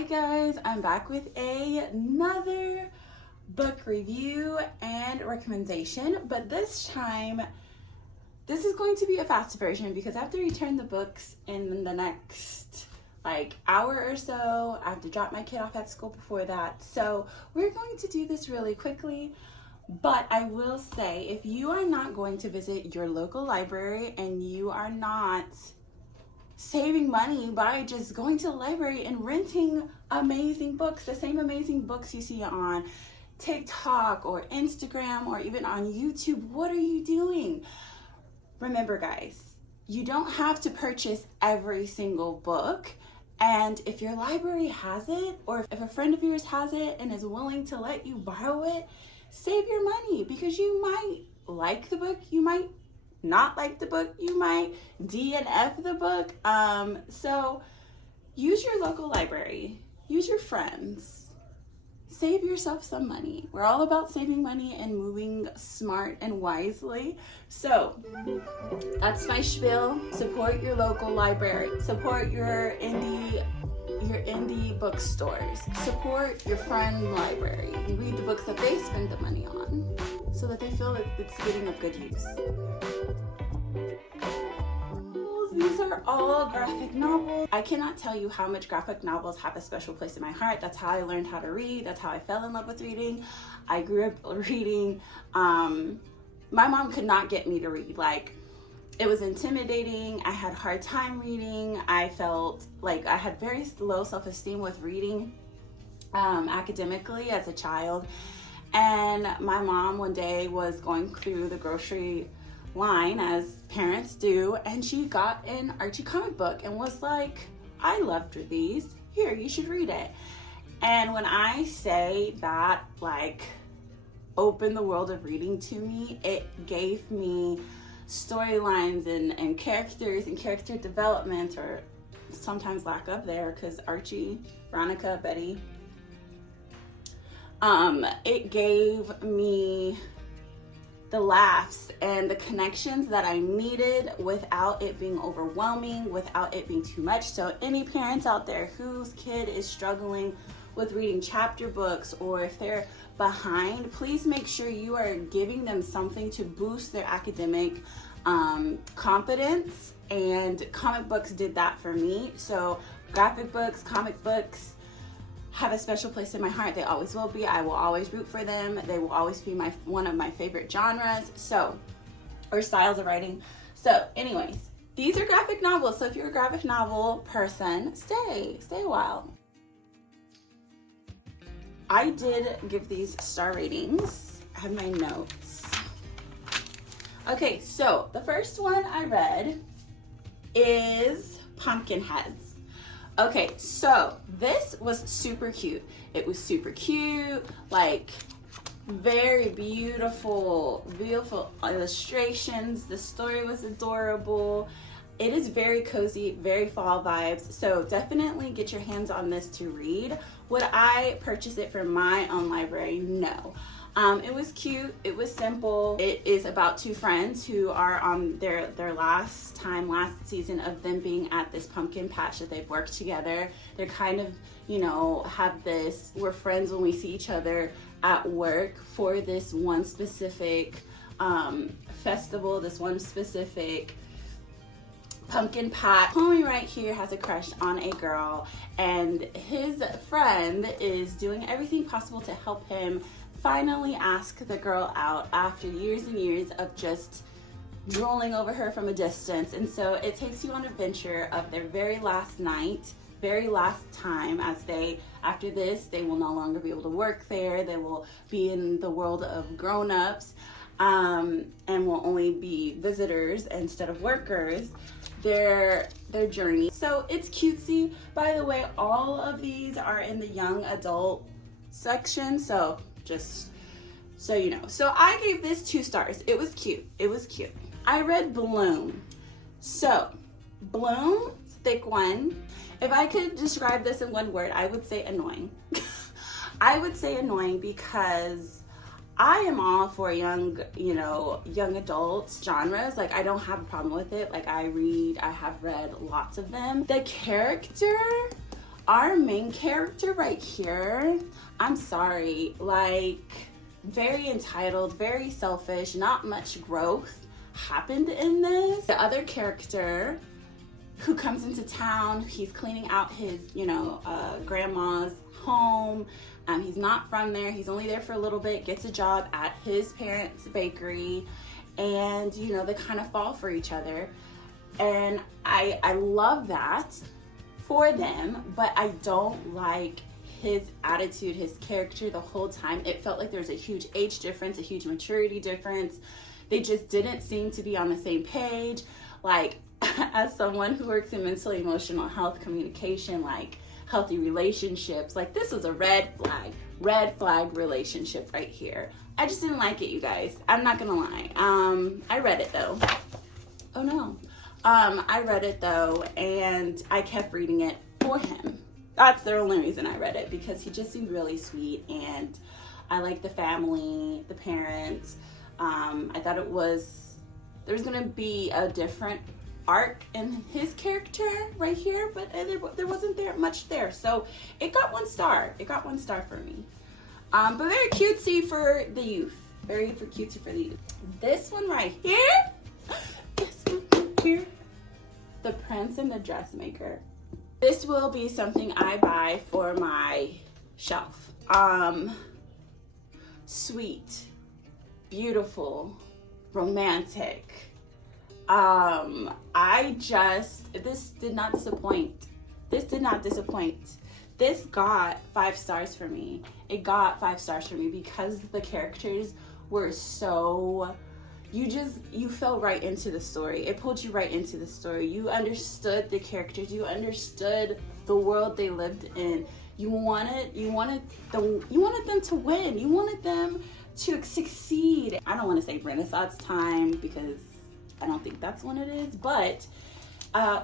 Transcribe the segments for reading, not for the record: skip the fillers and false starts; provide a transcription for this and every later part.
Hi guys, I'm back with another book review and recommendation, but this time this is going to be a fast version because I have to return the books in the next hour or so. I have to drop my kid off at school before that, so we're going to do this really quickly. But I will say, if you are not going to visit your local library and you are not saving money by just going to the library and renting amazing books, the same amazing books you see on TikTok or Instagram or even on YouTube, what are you doing? Remember guys, you don't have to purchase every single book. And if your library has it, or if a friend of yours has it and is willing to let you borrow it, save your money, because you might like the book, you might not like the book, you might DNF the book. So use your local library, use your friends, save yourself some money. We're all about saving money and moving smart and wisely. So that's my spiel. Support your local library, support your indie bookstores, support your friend library, and read the books that they spend the money on so that they feel that it's getting a good use. These are all graphic novels. I cannot tell you how much graphic novels have a special place in my heart. That's how I learned how to read. That's how I fell in love with reading. I grew up reading. My mom could not get me to read. It was intimidating. I had a hard time reading. I felt like I had very low self-esteem with reading academically as a child. And my mom one day was going through the grocery line, as parents do, and she got an Archie comic book and was like, I loved these. Here, you should read it. And when I say that, opened the world of reading to me, it gave me storylines and characters and character development, or sometimes lack of there, because Archie, Veronica, Betty, it gave me the laughs and the connections that I needed without it being overwhelming, without it being too much. So any parents out there whose kid is struggling with reading chapter books, or if they're behind, please make sure you are giving them something to boost their academic confidence. And comic books did that for me. So graphic books, comic books have a special place in my heart. They always will be. I will always root for them. They will always be one of my favorite genres, or styles of writing. So anyways, these are graphic novels. So if you're a graphic novel person, stay a while. I did give these star ratings. I have my notes. Okay, so the first one I read is Pumpkinheads. Okay, so this was super cute. It was super cute, very beautiful illustrations. The story was adorable. It is very cozy, very fall vibes. So definitely get your hands on this to read. Would I purchase it for my own library? No. It was cute, it was simple. It is about two friends who are on their last season of them being at this pumpkin patch that they've worked together. They're kind of, have this, we're friends when we see each other at work for this one specific festival, this one specific pumpkin patch. Homie right here has a crush on a girl, and his friend is doing everything possible to help him finally ask the girl out after years and years of just drooling over her from a distance. And so it takes you on an adventure of their very last night, very last time, as after this, they will no longer be able to work there. They will be in the world of grown-ups, and will only be visitors instead of workers. Their journey. So it's cutesy. By the way, all of these are in the young adult section, so just so you know. So I gave this 2 stars. It was cute. It was cute. I read Bloom. So Bloom, thick one. If I could describe this in one word, I would say annoying. I would say annoying because I am all for young adult genres. I don't have a problem with it. I have read lots of them. The character Our main character right here, I'm sorry, like very entitled, very selfish, not much growth happened in this. The other character who comes into town, he's cleaning out his, grandma's home. He's not from there. He's only there for a little bit, gets a job at his parents' bakery, and, they kind of fall for each other. And I love that for them, but I don't like his attitude, his character the whole time. It felt like there was a huge age difference, a huge maturity difference. They just didn't seem to be on the same page. Like, as someone who works in mental emotional health communication, like healthy relationships, like this was a red flag relationship right here. I just didn't like it, you guys. I'm not gonna lie. I read it though. Oh no. I read it though, and I kept reading it for him. That's the only reason I read it, because he just seemed really sweet, and I like the family, the parents. I thought there was gonna be a different arc in his character right here, but there wasn't much there. So it got 1 star. It got 1 star for me. But very cutesy for the youth. Very cutesy for the youth. This one right here. Here, The Prince and the Dressmaker. This will be something I buy for my shelf. Sweet, beautiful, romantic. This did not disappoint. This got 5 stars for me. It got 5 stars for me because the characters were so, you fell right into the story. It pulled you right into the story. You understood the characters. You understood the world they lived in. You wanted them to win. You wanted them to succeed. I don't want to say Renaissance time because I don't think that's when it is, but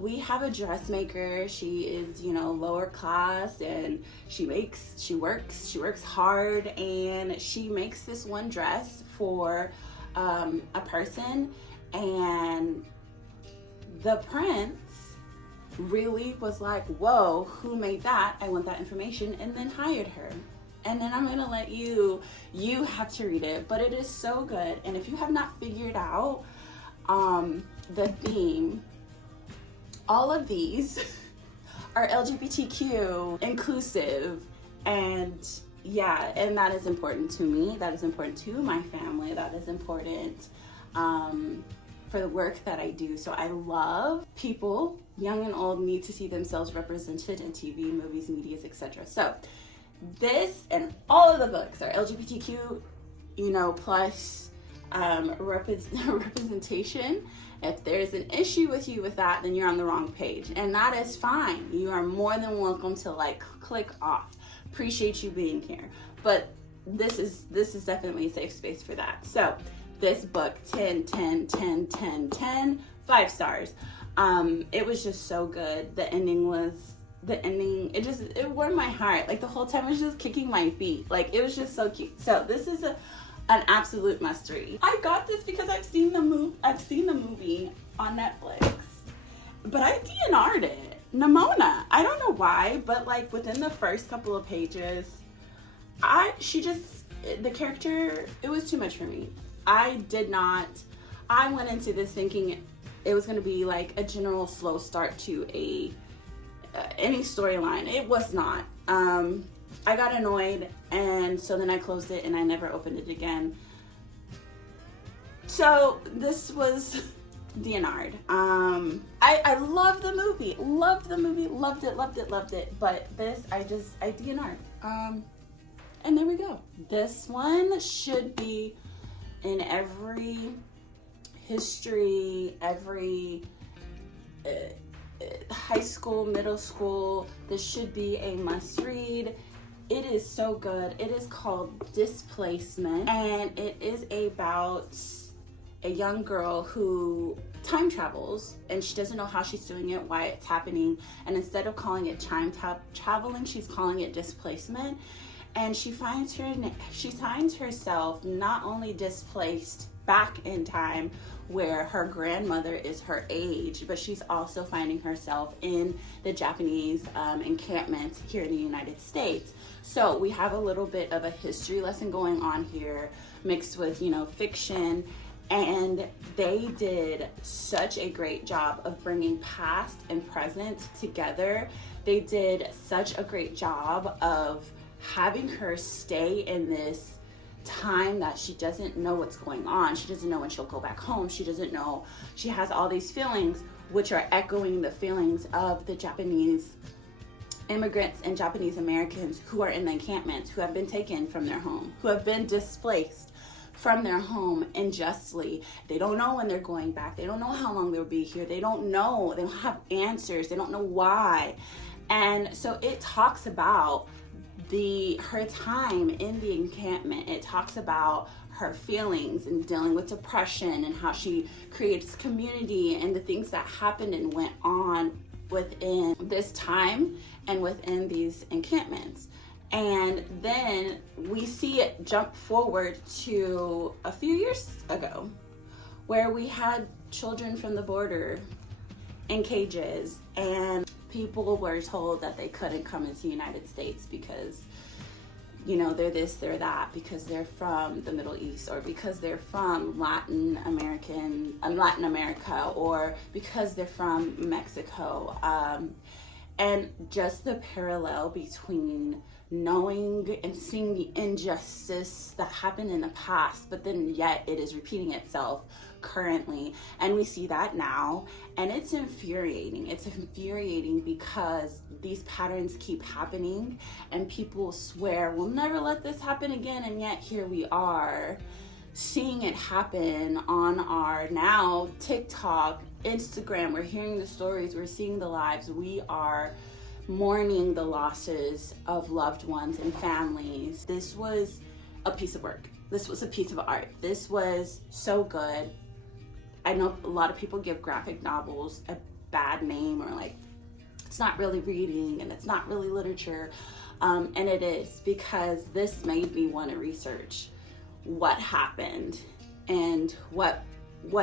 we have a dressmaker. She is, lower class, and she works hard, and she makes this one dress for a person, and the prince really was like, whoa, who made that? I want that information, and then hired her. And then I'm gonna let you have to read it, but it is so good. And if you have not figured out the theme, all of these are LGBTQ inclusive, and yeah, and that is important to me. That is important to my family. That is important for the work that I do. So I love people, young and old, need to see themselves represented in TV, movies, medias, etc. So this and all of the books are LGBTQ, plus representation. If there's an issue with you with that, then you're on the wrong page, and that is fine. You are more than welcome to click off. Appreciate you being here, but this is definitely a safe space for that. So this book, 10, 5 stars. It was just so good. The ending, it warmed my heart. Like the whole time I was just kicking my feet. Like it was just so cute. So this is an absolute must read. I got this because I've seen the movie on Netflix, but I DNR'd it. Nimona. I don't know why, but within the first couple of pages, the character, it was too much for me. I went into this thinking it was going to be a general slow start to any storyline. It was not. I got annoyed, and so then I closed it and I never opened it again. So this was DNR'd. I love the movie, loved it, but this I DNR'd. And there we go. This one should be in every history, every high school, middle school. This should be a must read. It is so good. It is called Displacement, and it is about a young girl who time travels, and she doesn't know how she's doing it, why it's happening, and instead of calling it time traveling, she's calling it displacement. And she finds herself not only displaced back in time where her grandmother is her age, but she's also finding herself in the Japanese encampment here in the United States. So we have a little bit of a history lesson going on here, mixed with, you know, fiction. And they did such a great job of bringing past and present together. They did such a great job of having her stay in this time that she doesn't know what's going on. She doesn't know when she'll go back home. She doesn't know. She has all these feelings, which are echoing the feelings of the Japanese immigrants and Japanese Americans who are in the encampments, who have been taken from their home, who have been displaced from their home unjustly. They don't know when they're going back. They don't know how long they'll be here. They don't know. They don't have answers. They don't know why. And so it talks about her time in the encampment. It talks about her feelings and dealing with depression and how she creates community and the things that happened and went on within this time and within these encampments. And then we see it jump forward to a few years ago where we had children from the border in cages, and people were told that they couldn't come into the United States because, you know, they're this, they're that, because they're from the Middle East, or because they're from Latin America, or because they're from Mexico. And just the parallel between knowing and seeing the injustice that happened in the past, but then yet it is repeating itself currently. And we see that now, and it's infuriating. It's infuriating because these patterns keep happening, and people swear, we'll never let this happen again, and yet here we are seeing it happen on our now TikTok, Instagram. We're hearing the stories, we're seeing the lives, we are mourning the losses of loved ones and families. This was a piece of work. This was a piece of art. This was so good. I know a lot of people give graphic novels a bad name, or like it's not really reading and it's not really literature, and it is, because this made me want to research what happened and what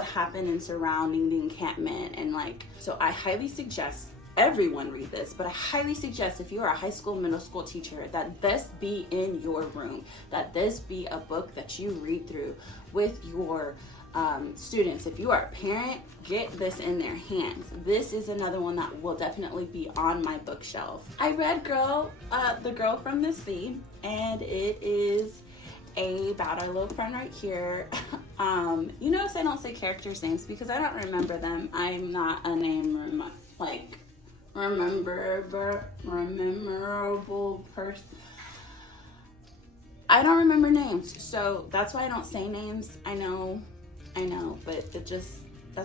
happened in surrounding the encampment. And like, so I highly suggest everyone read this, but I highly suggest, if you are a high school, middle school teacher, that this be in your room, that this be a book that you read through with your students. If you are a parent, get this in their hands. This is another one that will definitely be on my bookshelf. I read The Girl from the Sea, and it is about our little friend right here. You notice I don't say characters' names because I don't remember them. I'm not a name memorable person. I don't remember names, so that's why I don't say names. I know, but that's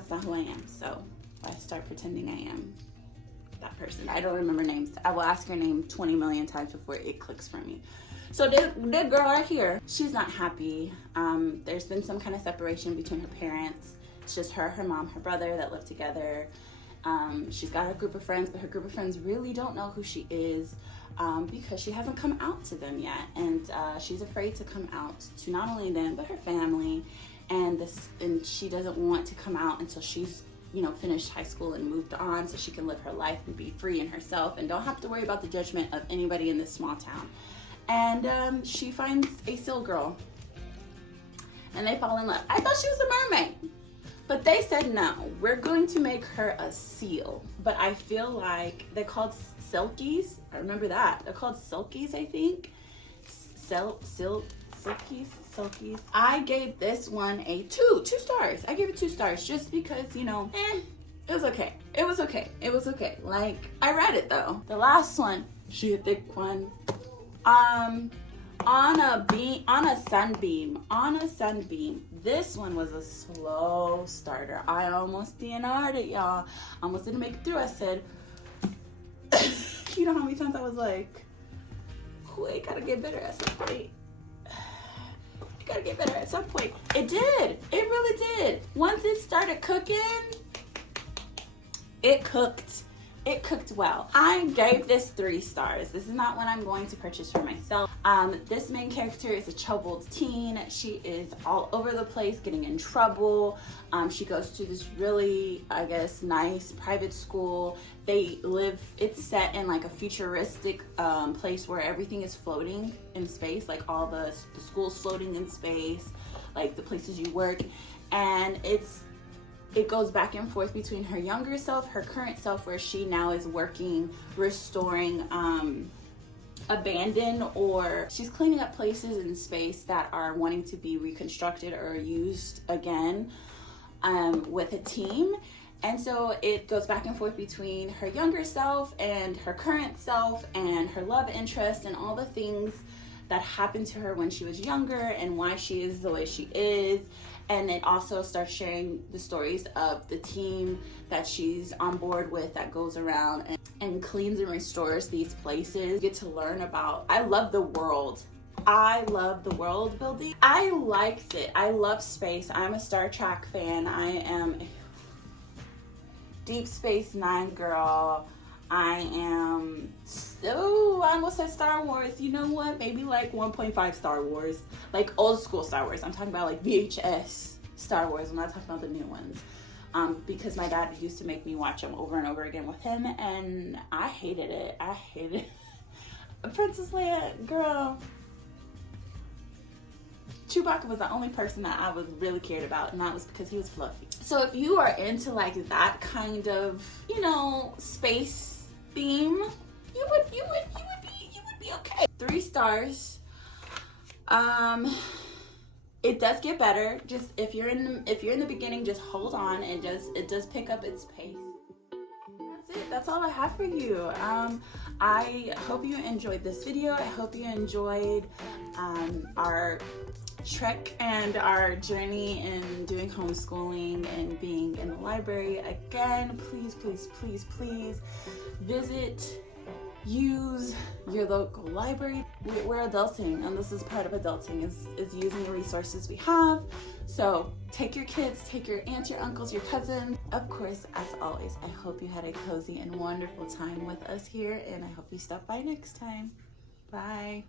not who I am. So I start pretending I am that person. I don't remember names. I will ask her name 20 million times before it clicks for me. So this girl right here, she's not happy. There's been some kind of separation between her parents. It's just her mom, her brother that live together. She's got a group of friends, but her group of friends really don't know who she is, because she hasn't come out to them yet. And she's afraid to come out to not only them, but her family. And she doesn't want to come out until she's, you know, finished high school and moved on, so she can live her life and be free in herself and don't have to worry about the judgment of anybody in this small town. And she finds a seal girl, and they fall in love. I thought she was a mermaid, but they said no, we're going to make her a seal. But I feel like they're called silkies. I remember that. They're called silkies, I think. Silkies. I gave this one a two stars. I gave it 2 stars just because, you know, it was okay. It was okay. Like, I read it though. The last one, she a thick one. On a Sunbeam. This one was a slow starter. I almost DNR'd it, y'all. I almost didn't make it through. I said, you know how many times I was like, it gotta get better at some point. You gotta get better at some point. It did. It really did. Once it started cooking, it cooked. it cooked well. I gave this 3 stars. This is not one I'm going to purchase for myself. This main character is a troubled teen. She is all over the place, getting in trouble. She goes to this really, I guess, nice private school. They live, it's set in like a futuristic place where everything is floating in space, like all the schools floating in space, like the places you work. And it goes back and forth between her younger self, her current self, where she now is working, restoring abandoned, or she's cleaning up places in space that are wanting to be reconstructed or used again with a team. And so it goes back and forth between her younger self and her current self and her love interest and all the things that happened to her when she was younger and why she is the way she is. And it also starts sharing the stories of the team that she's on board with that goes around and cleans and restores these places. You get to learn about, I love the world. I love the world building. I liked it. I love space. I'm a Star Trek fan. I am a Deep Space Nine girl. I am so, I almost said Star Wars. You know what? Maybe like 1.5 Star Wars. Like old school Star Wars. I'm talking about like VHS Star Wars. I'm not talking about the new ones. Because my dad used to make me watch them over and over again with him, and I hated it. I hated it. Princess Leia, girl. Chewbacca was the only person that I was really cared about, and that was because he was fluffy. So if you are into like that kind of, you know, space theme, you would be okay. 3 stars. It does get better. Just if you're in the beginning, just hold on, and it does pick up its pace. That's it. That's all I have for you. I hope you enjoyed this video. I hope you enjoyed our trek and our journey in doing homeschooling and being in the library. Again, please visit, use your local library. We're adulting, and this is part of adulting, is using the resources we have. So take your kids, take your aunts, your uncles, your cousins. Of course, as always, I hope you had a cozy and wonderful time with us here, and I hope you stop by next time. Bye.